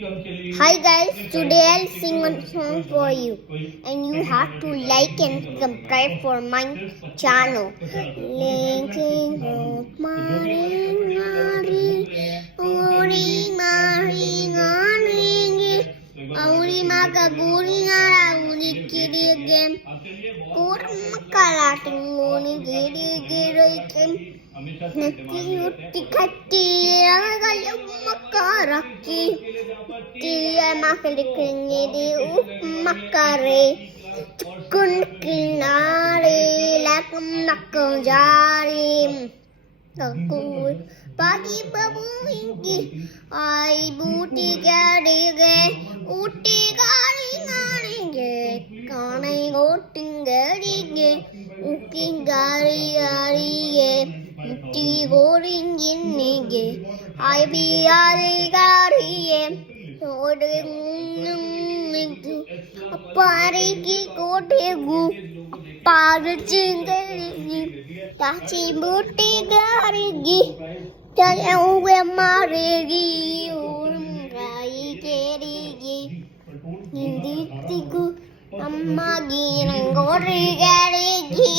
Hi guys, today I'll sing a song for you and you have to like and subscribe for my channel. Linking up Mari Mari Ori Mari Mari Auri Maka Guri Nara Uri Kiri again Kurmakalating Muni Giri Giri again Naki Utti Katti Agalayam Makaraki Kiriya Makalikingi Makare Kun Kinari Lakum Nakunjari Takul Pagi Babu Ingi I booty garige Utti Gari Naringe Kanai Goting Garige Uking Gari Garige Utti Goring Ginige I be Ari Gari Pariki Kotegu Parichingi Tachi Buti Garigi Tayawe Marigi Urai Kerigi Inditiku Amagi Nangori Garigi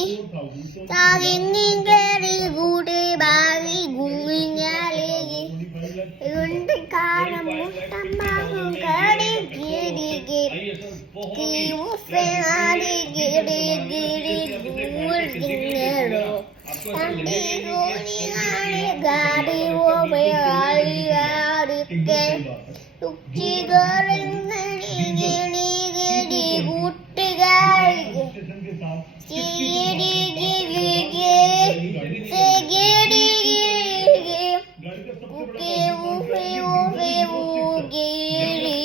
Tagini Gari Gudi Bagi Going Aligi Undikara Mustamahu Gari Giri Ki Ufenari Giri Giri Gurdinero Andi Guri Gari Ove Ari Ke Tukki Gari Giri Giri Gutti Gari Giri Giri Giri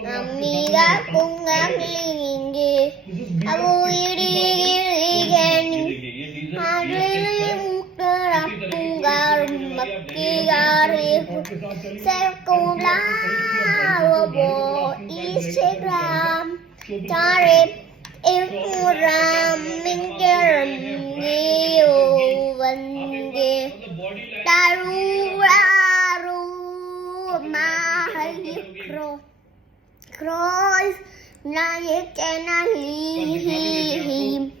Amiga Pungalingi Abu Irigani Adrimuka Pungar Makigari Serkula Robo Instagram Tarif Ilmuram Mingaram Neo Vande Taru Mahayikro Cross Nayakanahim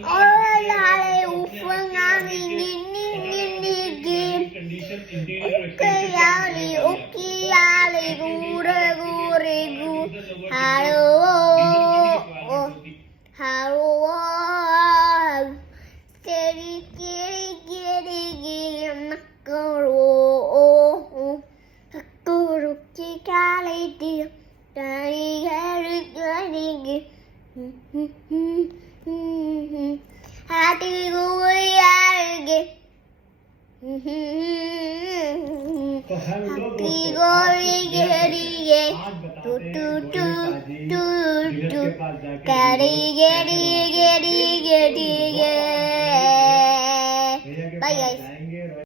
Olale Ufangani Nini Ukayali Ukiyali Gure Gure Gu Hello Hello Kiri Kiri Kiri Kiri Nakoro Hakuru Kikali Dear Dari Gari Gari Hati Guri Arge Hati Guri Gari Tu tu tu tu tu Gari Gari Gari Gari Gari